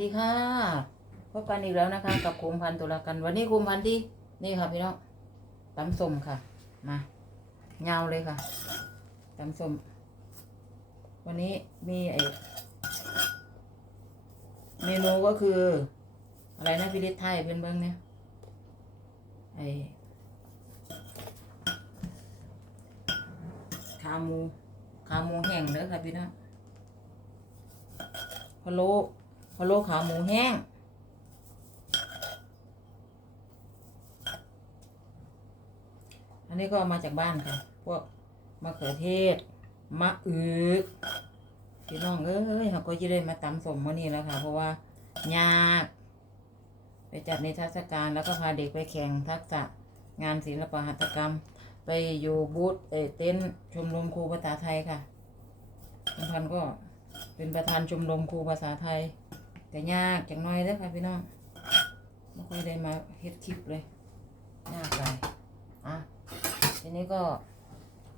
ดีค่ะพบกันอีกแล้วนะคะ กับคุมพันตุลากัน วันนี้คุมพันที่นี่ค่ะพี่น้องตำส้มค่ะ มาเงาเลยค่ะตำส้มวันนี้มีไอเมนูก็คือ อะไรนะพี่ฤทธิ์ไทยเป็นเบิ้งเนี่ยไอขาหมูขาหมูแห้งเด้อค่ะพี่น้องพะโล้ะโล้ขาหมูแห้ง อันนี้ก็มาจากบ้านค่ะ พวกมะเขือเทศ มะอึกพี่น้องเอ้ยเขาก็จะได้มาตำสมมื้อนี้แล้วค่ะ เพราะว่ายากไปจัดในทรรศกาลแล้วก็พาเด็กไปแข่งทักษะงานศิลปหัตถกรรม ไปอยู่บูธเอเต็นชมรมครูภาษาไทยค่ะคุณพันก็เป็นประธานชมรมครูภาษาไทย แต่ยากจังน้อยเด้อค่ะพี่น้องไม่ค่อยได้มาเฮ็ดคลิปเลยยากไปอะทีนี้ก็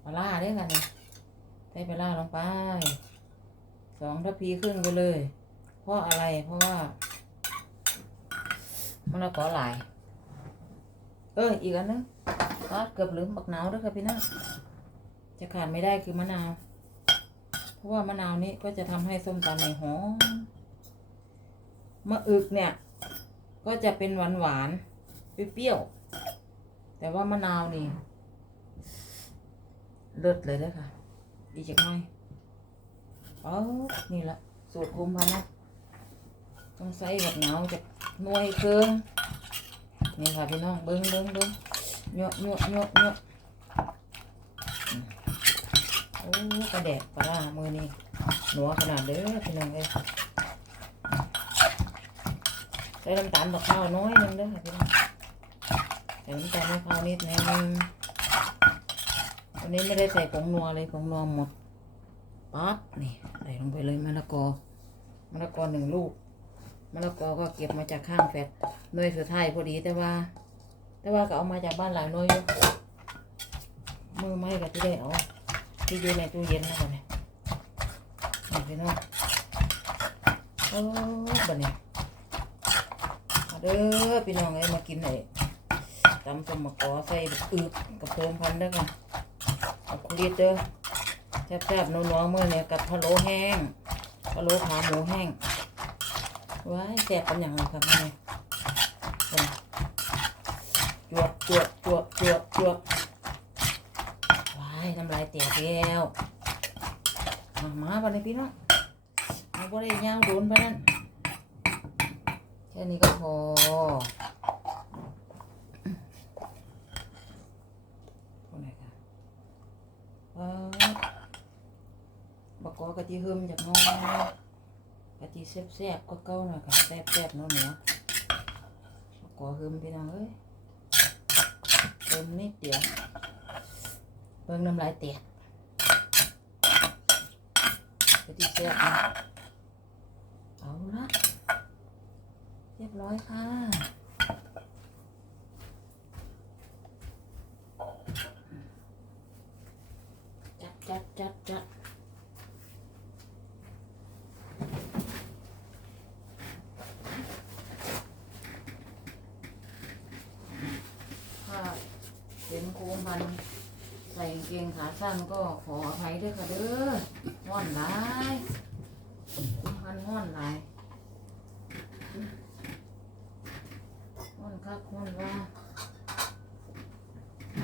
ปลาล่าเด้อค่ะเนี่ยใส่ปลาล่าลงไปสองทัพพีครึ่งไปเลย เพราะอะไรเพราะว่ามะละกอหลาย เอออีกอันนึงก็เกือบลืมบักนาวด้วยค่ะพี่น้าจะขาดไม่ได้คือมะนาว เพราะว่ามะนาวนี้ก็จะทำให้ส้มตำในหอม มะอึกเนี่ย ก็จะเป็นหวานหวานเปรี้ยวแต่ว่ามะนาวนี่เลิศเลยเด้อค่ะดีจังหน่อยอ๋อนี่ละสูตรคุมพันนะต้องใส่แบบเหงาจากน่วยเครื่องนี่ค่ะพี่น้องเบิ้งเบิ้งเบิ้งเยอะเยอะเยอะเยอะโอ้กระแดกปลาร้ามือนี่หนัวขนาดเด้อพี่น้องเอ้ย ใส่น้ำตาลบักข้าวน้อยหนึงเด้อค่ะพี่น้องใส่น้ำตาลบักข้าวนิดนึงวันนี้ไม่ได้ใส่ผงนัวเลยผงนัวหมดปั๊บนี่ใส่ลงไปเลยมะละกอมะละกอหนึ่งลูกมะละกอก็เก็บมาจากข้างแฟดหน่วยสุดท้ายพอดีแต่ว่า แต่ว่าก็เอามาจากบ้านหลายหน่วยอยู่มือไม้ก็ที่ได้เอาที่อยู่ในตู้เย็นแล้วเนี่ยนี่พี่น้องโอ้บันนี้มา เด้อพี่น้องเอ้ยมากินไหนตำสมมะกอใส่อึกกับเพิ่มพันเด้อค่ะกับคุรีเด้อแซ่บๆนัวๆเมื่อเนี่ยกับพะโล้แห้งพะโล้ขาหมูแห้งว้ายแซ่บเป็นอย่างไรครับแม่จวบจวบจวบจวบจวบว้ายน้ำลายแตกแล้วมามาบันนี้พี่น้องเอาบ่ได้ยาวโดนไปนั่น แค่นี้ก็พอคนไหนคะว้าวบักกอกะทิเฮิมจากน้องกะทิแซ่บๆก็เก้าหน่อยค่ะแซ่บๆเนาะเนาะบักกอเฮิมพี่น้องเอ้ยเติมนิดเดียวเบิ่งน้ำลายแตกกะทิแซ่บนะเอาละเรียบร้อยค่ะ จัดจัดจัดจัดถ้าเห็นโคมพันใส่กางเกงขาสั้นก็ขออภัยด้วยค่ะเด้อห้อนหลายโคมพันห้อนหลายห้อน คักคนว่า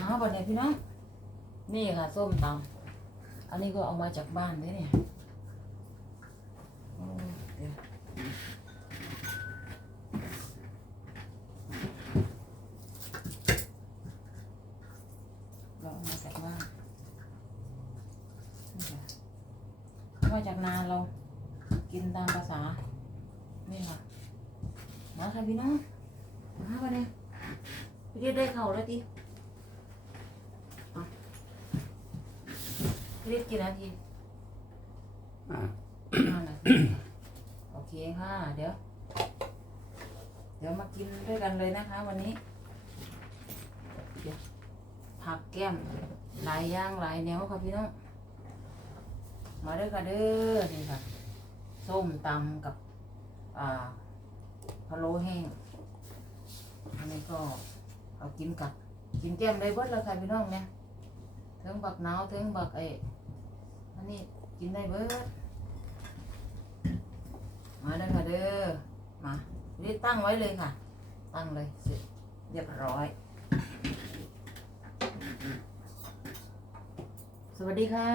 เอาบัดนี้พี่น้อง นี่ค่ะส้มตำอันนี้ก็เอามาจากบ้านเลยเนี่ยโอ้เดี๋ยวเราเอามาจากบ้านนี่ค่ะเอามาจากนาเรา กินตามภาษา นี่ค่ะ มาค่ะพี่น้อง มาวันนี้ พี่ได้เข่าแล้วทีรีบกี่นาทีอ่าห้านาทีโอเคค่ะ เดี๋ยว เดี๋ยวมากินด้วยกันเลยนะคะ วันนี้เดี๋ยวผักแก้มหลายอย่างหลายแนวค่ะพี่น้อง มาเด้อค่ะเด้อนี่ค่ะ ส้มตำกับ อ่าพะโล้แห้งอันนี้ก็ เอากินกับกินแก้มได้เบิดแล้วค่ะพี่น้องเนี่ยเทิงบักหนาวเทิงบักไอ้อันนี้กินได้เบิดมาเด้ค่ะเด้อมารีตั้งไว้เลยค่ะ ตั้งเลยเสร็จเรียบร้อย สวัสดีค่ะ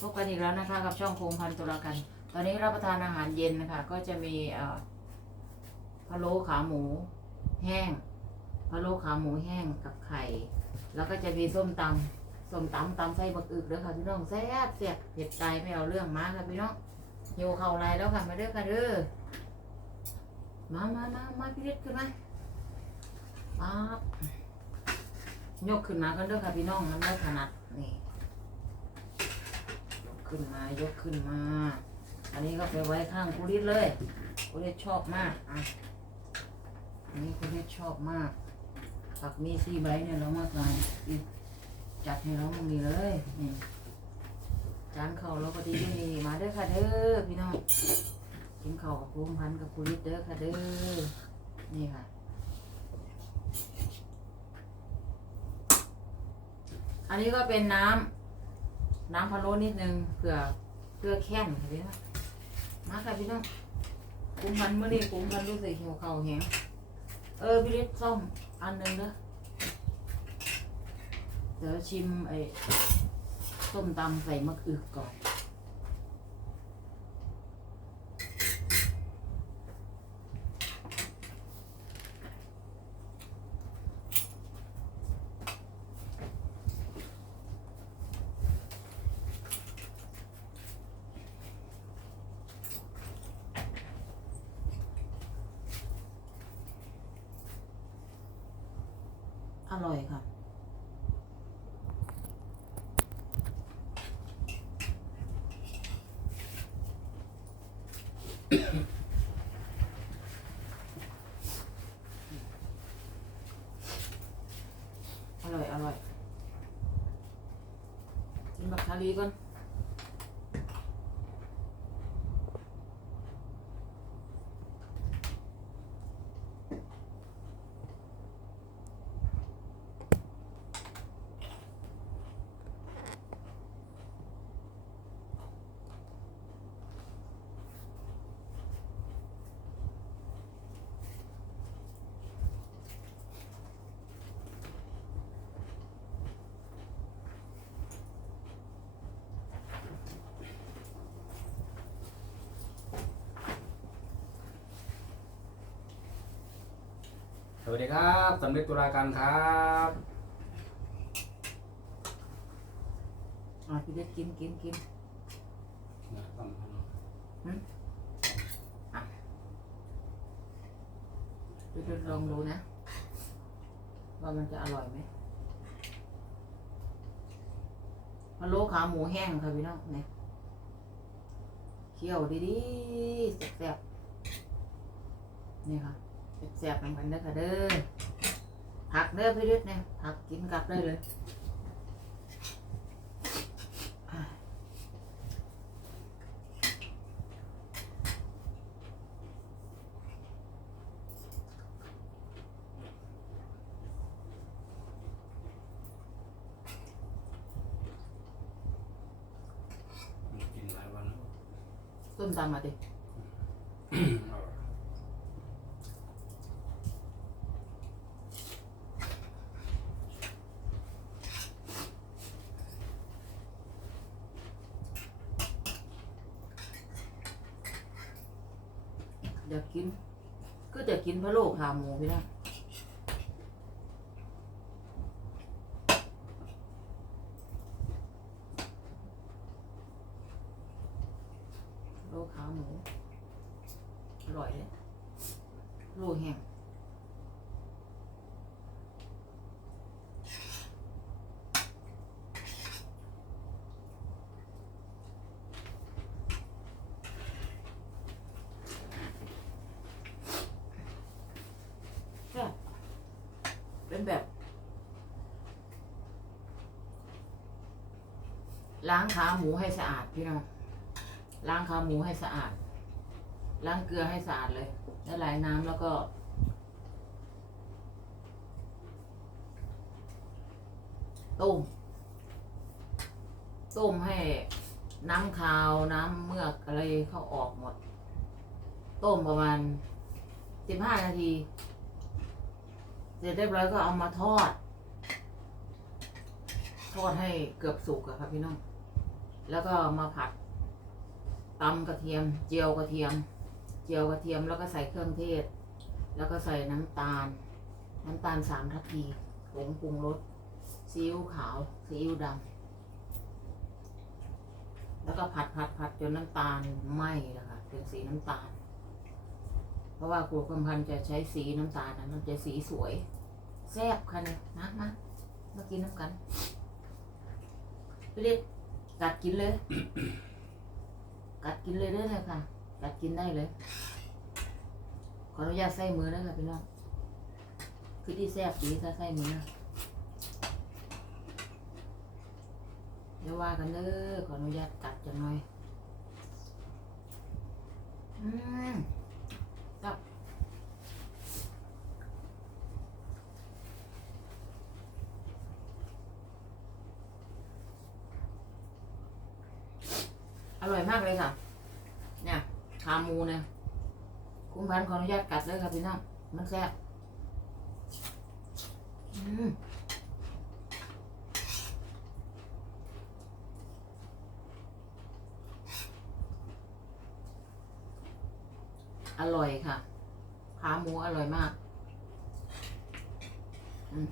พบกันอีกแล้วนะคะ กับช่องโคงพันตุลากัน ตอนนี้รับประทานอาหารเย็นนะคะ ก็จะมีเอ่อพะโล้ขาหมู แห้งะโล้ขาหมูแห้งกับไข่ แล้วก็จะมีส้มตำส้มตำตำไส้บักอึกเด้อค่ะพี่น้องแซ่บเสียบเผ็ดใจไม่เอาเรื่องมาค่ะพี่น้องโยเข่าไรแล้วค่ะมาเด้อค่ะเด้อมามามามาพี่เล็กขึ้นมาป๊าบยกขึ้นมากันเด้อค่ะพี่น้องมันไม่ถนัดนี่ยกขึ้นมายกขึ้นมา อันนี้ก็ไปไว้ข้างคุริสเลยคุริสชอบมากอะอันนี้คุริสชอบมาก ผักมีซีใบเนี่ยเรามากเลยจัดให้เราตรงนี้เลยนี่จานข้าวเราก็ดีด้วยนี่มาเด้อค่ะเด้อพี่น้องกินข้าวกับพวงพันกับคุริสเด้อค่ะเด้อนี่ค่ะ อันนี้ก็เป็นน้ำน้ำพะโล้นิดนึงเผื่อเพื่อแค้นค่ะพี่น้องมาค่ะพี่น้องกุมพันเมื่อนี้กุมพันรู้สึกหิวเข่าแหงเออพี่เล็กส้ม อันหนึ่งเด้อเดี๋ยวชิมไอ้ส้มตำใส่มะอึกก่อน อร่อยค่ะ อร่อย อร่อยกินบักทาลีก่อน สวัสดีครับสำเร็จตุลาการครับอะพี่เล็กกินกินกินเนี่ยต้องพี่เล็กลองดูนะ ว่ามันจะอร่อยไหมพะโล้ขาหมูแห้งค่ะพี่น้องเนี่ยเคี่ยวดีๆแซ่บๆนี่ค่ะ แซ่บๆเหมือนกันเด้อค่ะเด้อผักเด้อพี่เล็กเนี่ยผักกินกลับได้เลยอะกินหลายวันแล้วส้มตำมาดิ อยากกิน ก็จะ กินพะโล้ขาหมูพี่นะพะโล้ขาหมู อร่อยเลยโลแห้งแซ่บเป็นแบบ ล้างขาหมูให้สะอาดพี่น้องล้างขาหมูให้สะอาด ล้างเกลือให้สะอาดเลย แล้วลายน้ำแล้วก็ ต้ม ต้มให้น้ำคาวน้ำเมือกอะไรเข้าออกหมด ต้มประมาณสิบห้านาที เสร็จเรียบร้อยก็เอามาทอด ทอดให้เกือบสุกอะครับพี่น้อง แล้วก็มาผัดตำกระเทียม เจียวกระเทียม เจียวกระเทียมแล้วก็ใส่เครื่องเทศ แล้วก็ใส่น้ำตาล น้ำตาลสามทัพพีผงปรุงรสซีอิ๊วขาวซีอิ๊วดำแล้วก็ผัดผัดผัดจนน้ำตาลไหม้นะคะเป็นสีน้ำตาล เพราะว่าครูกำพันจะใช้สีน้ำตาลนะมันจะสีสวยแซ่บค่ะเนี่ยนะมามากินน้ำกันเพี่เล็ก กัดกินเลย กัดกินเลยเด้อเลยค่ะ กัดกินได้เลย ขออนุญาตใส่มือนะคะพี่น้อง คือที่แซ่บดีถ้าใส่มือเดี๋ยวว่ากันเด้อขออนุญาตกัดจังหน่อย อืมครับ อร่อย มากเลยค่ะ เนี่ยขาหมูเนี่ยคุณพันขออนุญาตกัดเลยค่ะพี่น้องมันแซ่บอืมอร่อยค่ะ ขาหมูอร่อยมาก อืม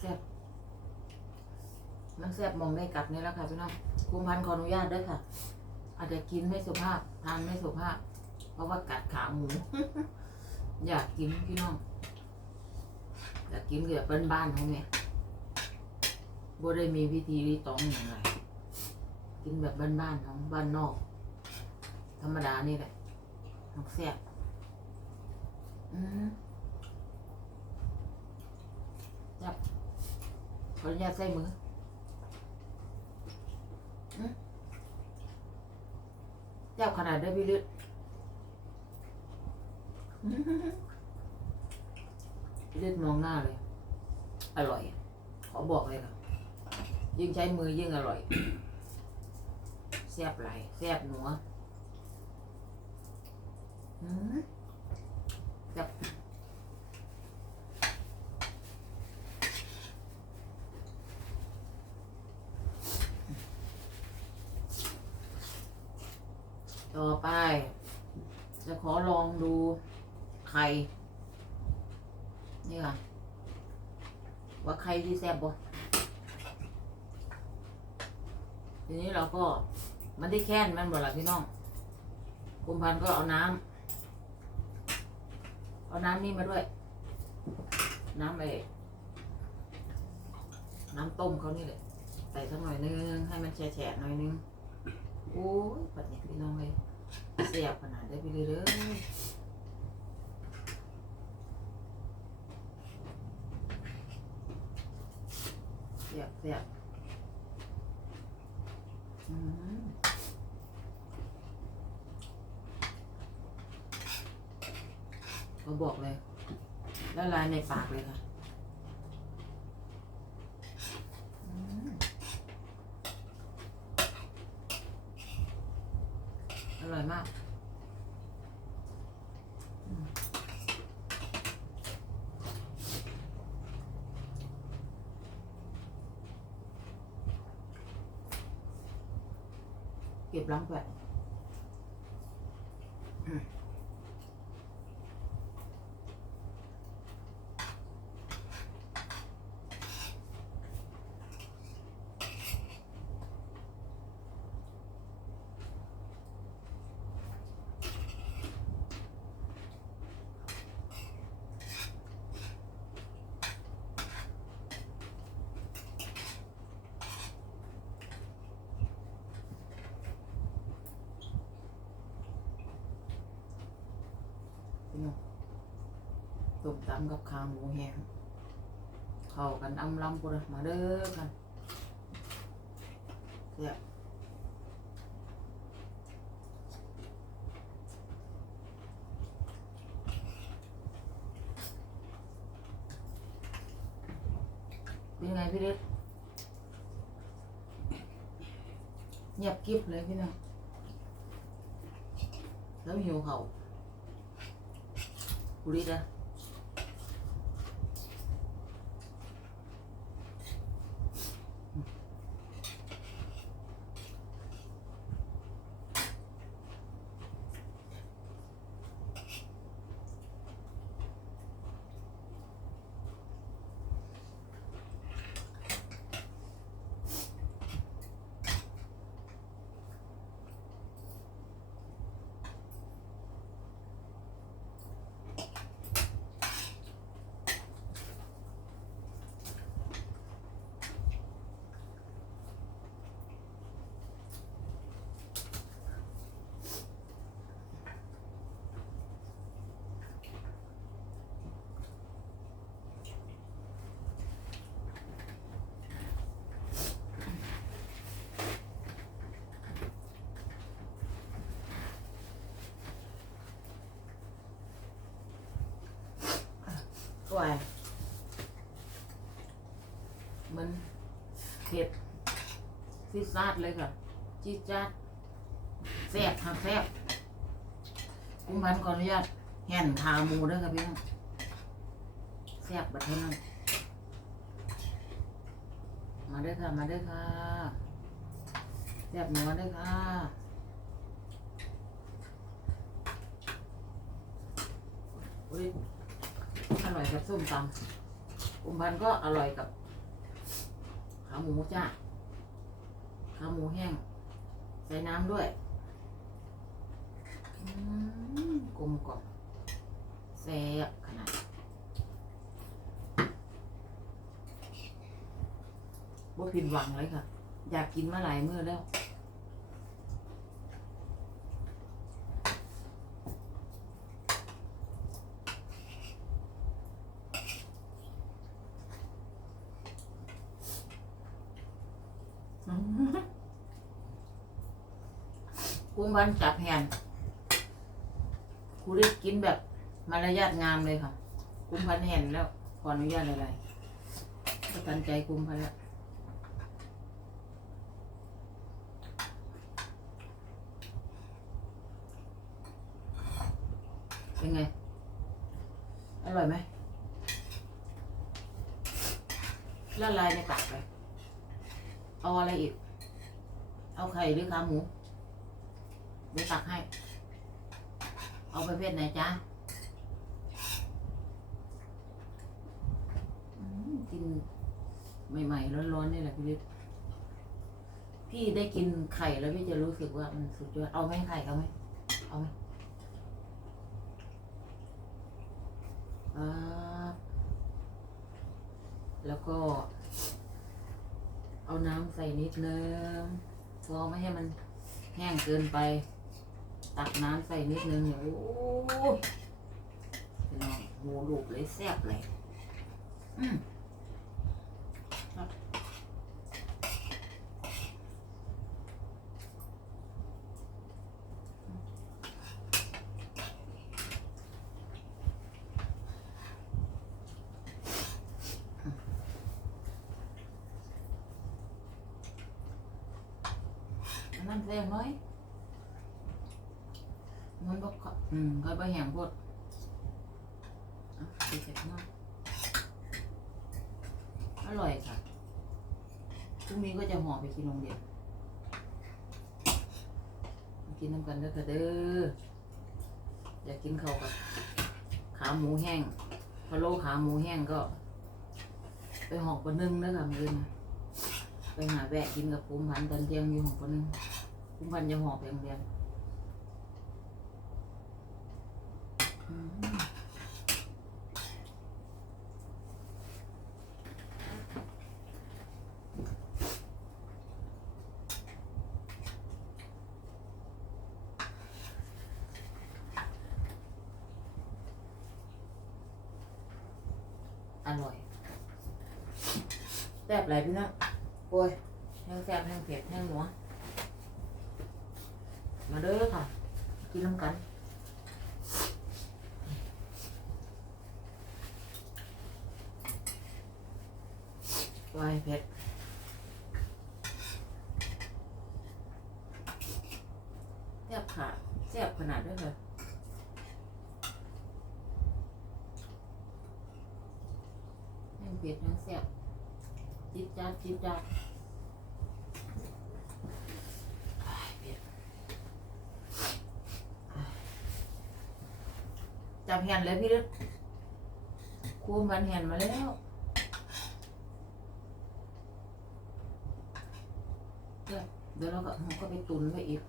แซ่บมันแซ่บมองได้กัดนี่แล้วค่ะพี่น้องคุณพันขออนุญาตด้วยค่ะ อาจจะกินไม่สุภาพทานไม่สุภาพ เพราะว่ากัดขาหมู อยากกินพี่น้องอยากกินแบบบ้านๆเขาเนี่ยบ่ได้มีพิธีรีตองอย่างไรกินแบบบ้านๆของบ้านนอก ธรรมดานี่แหละหักแซ่บอืมจับขออนุญาตใส่มือ จับขนาดได้พี่ลึกพี่ลึกมองหน้าเลย อร่อย ขอบอกเลยค่ะ ยิ่งใช้มือยิ่งอร่อยแซ่บไหลายแซ่บหนัวอืมแซ่บต่อไป จะขอลองดูไข่ นี่ค่ะ ว่าไข่ที่แซ่บบ่ทีนี้เราก็มันได้แค้นมันหมดละพี่น้องกุมพันก็เอาน้ำเอาน้ำนี่มาด้วย น้ำไอ้น้ำต้มเขานี่แหละใส่สักหน่อยนึง ให้มันแฉะๆหน่อยนึงโอ้ยปัดเนี่ยพี่น้องเลยเสียบขนาดได้ไปเลยเด้อ สียบเสียบอืมเขาบอกเลยละลายในปากเลยค่ะอืมอร่อยมาก ก็บล้างแปะ ต้มตำกับข้าวหมูแห้งเข้ากันอำลำปุระมาเด้อกันซ่บเป็นไงพี่เล็กเงียบกิบเลยพี่น้องแล้วหิวเขากูรีดอะ กวายมันเผ็ด ซีดซาดเลยค่ะจี๊ดจาดแซ่บครับแซ่บกุ้งพันขออนุญาตแห่นขาหมูด้วยครับพี่น้องแซ่บแบบนี้นมาด้อค่ะ มาด้อค่ะแซ่บหนัวเด้อค่ะอุ้ยอร่อยกับส้มตำกุมพันก็อร่อยกับขาหมูจ้า ขาหมูแห้ง ใส่น้ำด้วยกลมกล่อมแซ่บขนาดว่าผิดหวังเลยค่ะ อยากกินมาหลายมื้อแล้ว กุ้งบันจับแฮนครูได้กินแบบมารยาทงามเลยค่ะกุ้งพันแฮนแล้ว ขออนุญาตอะไรก็ตันใจกุ้งพันแล้วเป็นไง อร่อยไหมละลายในปากเลยเอาอะไรอีก เอาไข่หรือขาหมู เดี๋ยวตักให้ เอาประเภทไหนจ๊ะกินใหม่ๆร้อนๆนี่แหละพี่ฤทธิ์พี่ได้กินไข่แล้วพี่จะรู้สึกว่ามันสุดยอดเอาไหมไข่เอาไหมเอาไหมอ่าแล้วก็ เอาน้ำใส่นิดนึงพอไม่ให้มันแห้งเกินไป ตักน้ำใส่นิดนึงเนี่ยโอ้ยพี่น้องโหลูกเลยแซ่บเลยอืมครันนั่นแซ่บไหมมันบอกเขา อืมก็ไปแหงพดอะดีเสร็จมากอร่อยค่ะพรุ่งนี้ก็จะห่อไปกินโรงเรียนกินน้ำกันเด้อค่ะเด้ออยากกินเขากับขาหมูแห้งพะโล้ขาหมูแห้งก็ ไปห่อกปะนึ่งเด้อค่ะมือนี้ไปหาแวะกินกับภูมิพันธ์ตอนเที่ยงอยู่หอกปะนึ่งภูมิพันธ์จะห่อไปโรงเรียน อืมอร่อยแซ่บไรพี่น้องโอ้ยแห้งแซ่บแห้งเผ็ดแห้งหนัวมาเด้อค่ะ กินน้ำกัน ไวายเผ็ดแซ่บค่ะแซ่บขนาดด้วยค่ะแห้งเผ็ดแห้งแซ่บจิ๊บจัดจิ๊บจ้ายเผ็ดอ้ายจับแฮนเลยพี่ลึกคูมันแฮนมาแล้ว เดี๋ยว เราก็ไปตุนไว้อีก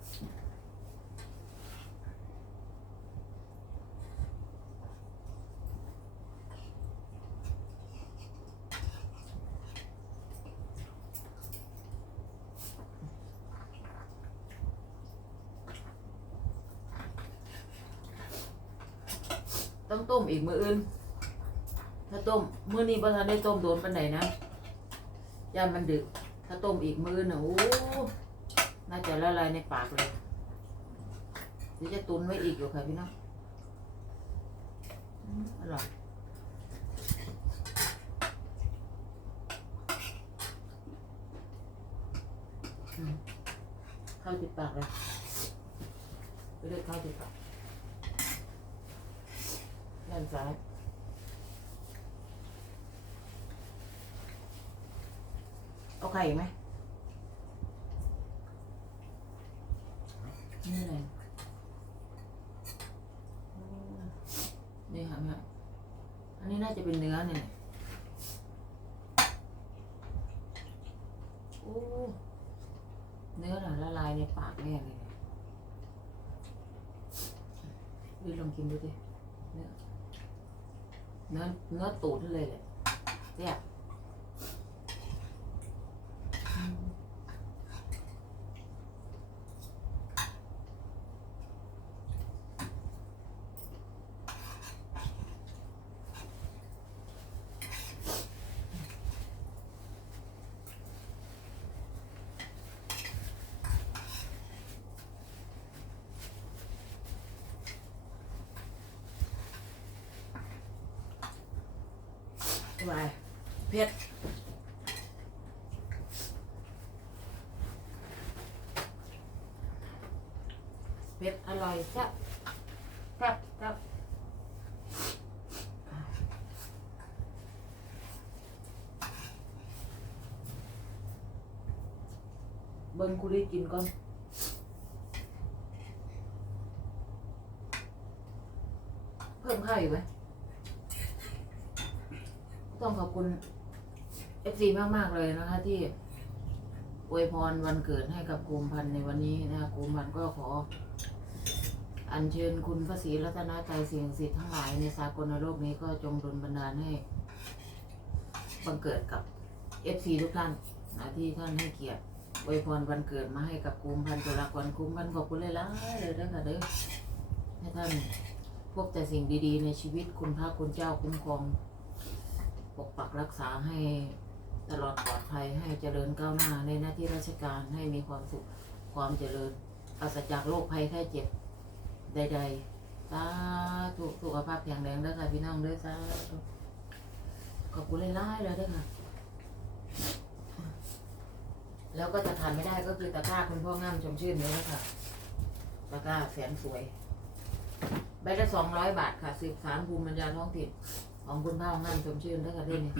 ต้องต้มอีกมืออื่น ถ้าต้มมือนี้พอทันได้ต้มโดนปันไหนนะยามมันดึก ถ้าต้มอีกมื้อน่ะโอ้ น่าจะละลายในปากเลยเดี๋ยวจะตุนไว้อีกอยู่ค่ะพี่น้องอร่อยเข้าติดปากเลยไปเลยเข้าติดปากด้านซ้ายเอาไข่อีกไหม นี่เลยนี่ค่ะแม่อันนี้น่าจะเป็นเนื้อเนี่ยโอ้เนื้อหน่ะละลายในปากแน่เลยดูลองกินดูดิ เนื้อ เนื้อเนื้อตูดเลยแหละ ไปเผ็ดเผ็ดอร่อยแซ่บแซ่บแซ่บเบิ้งคุรีกินก่อนเพิ่มข้าวอีกไหม ต้องขอบคุณเอ ฟซีมาก ๆ เลยนะคะ ที่อวยพรวันเกิดให้กับกูมพันธ์ในวันนี้นะคะกูมพันธ์ก็ขอ อัญเชิญคุณพระศรีรัตนตรัยสิ่งสิทธิ์ทั้งหลายในสากลโลกนี้ก็จงดลบันดาลให้บังเกิดกับเอฟซีทุกท่านนะที่ท่านให้เกียรติอวยพรวันเกิดมาให้กับกูมพันธุ์ตุลากรกูมพันธ์ขอบคุณเลยล่ะเลยเด้อค่ะเด้อให้ท่านพบแต่สิ่งดีๆ ในชีวิตคุณพระคุณเจ้าคุ้มครอง ปกปักรักษาให้ ตลอดปลอดภัยให้เจริญก้าวหน้าในหน้าที่ราชการให้มีความสุขความเจริญปราศจากโรคภัยไข้เจ็บใดๆสาธุสุขภาพแข็งแรงด้อค่ะพี่น้องด้อสาธุขอบคุณหลายๆเลยเด้อค่ะ แล้วก็จะทานไม่ได้ก็คือตะกร้าคุณพ่องามชมชื่นนี้นะคะตะกร้าแสนสวยใบละสองร้อยบาทค่ะสืบสารภูมิปัญญาท้องถิ่นของคุณพ่องามชมชื่นแล้วก็ได้เนี่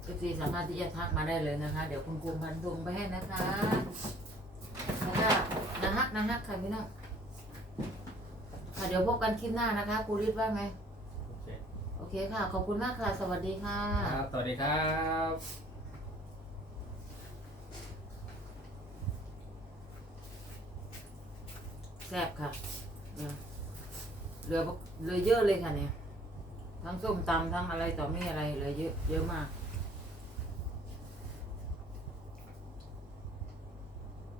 ยก็ซีสามารถที่จะทักมาได้เลยนะคะ เดี๋ยวคุณกุมพันธุงไปให้นะคะแล้วก็นะฮักนะฮักค่ะพี่น้องค่ะเดี๋ยวพบกันคลิปหน้านะคะครูริดว่าไงโอเคโอเคค่ะ ขอบคุณมากค่ะ สวัสดีค่ะ ครับสวัสดีครับแซ่บค่ะเนี่ยเหลือเหลือเยอะเลยค่ะเนี่ย ทั้งส้มตำทั้งอะไรต่อไม่อะไรเหลือเยอะเยอะมาก